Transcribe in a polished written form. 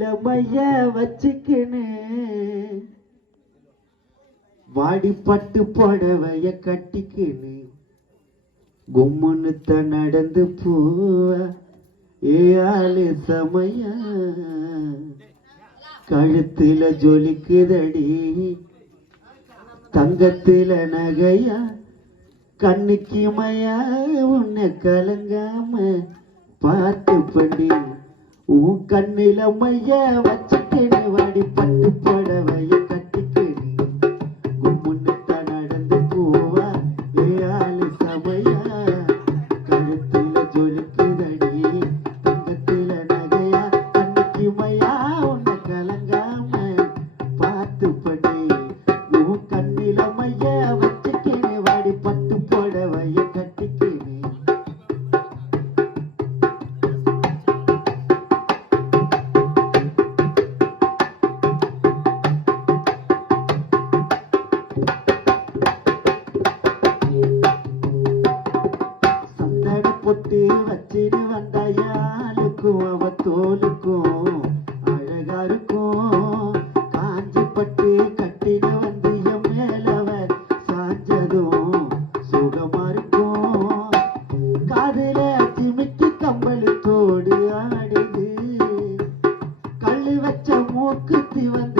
கண்ணில மைய வச்சுக்கின்னு வாடிப்பட்டு புடவைய கட்டிக்கின்னு கும்முன்னு நடந்து போவா ஏழு சமய கழுத்துல ஜொலிக்குதடி தங்கத்தில நகையா கண்ணுக்கு மயா உன்னை கலங்காம பார்த்து பண்ணி உன் கண்ணில மைய வச்சுக்கின்னு வாடி பட்டு புடவைய கட்டிக்கின்னு கும்முன்னு நடந்து போவா ஏழு சமயா கழுத்துல ஜொலிக்குதடி தங்கத்தில நகையா கண்ணுக்கு மயா உன்னை கலங்காம பார்த்து பண்ணி உன் கண்ணில மைய வச்சுக்கின்னு வாடி பட்டு புடவைய கட்டிக்கின்னு பொட்டு வச்சிட்டு வந்த யாருக்கும் அவ தோலுக்கும் அழகா இருக்கும் காஞ்சி பட்டு கட்டிட்டு வந்து என் மேலவ சாஞ்சதும் சுகமா இருக்கும் காதுல சிமிக்கி கம்பளி தோடு ஆடுது கல்லு வச்ச மூக்குத்தி வந்து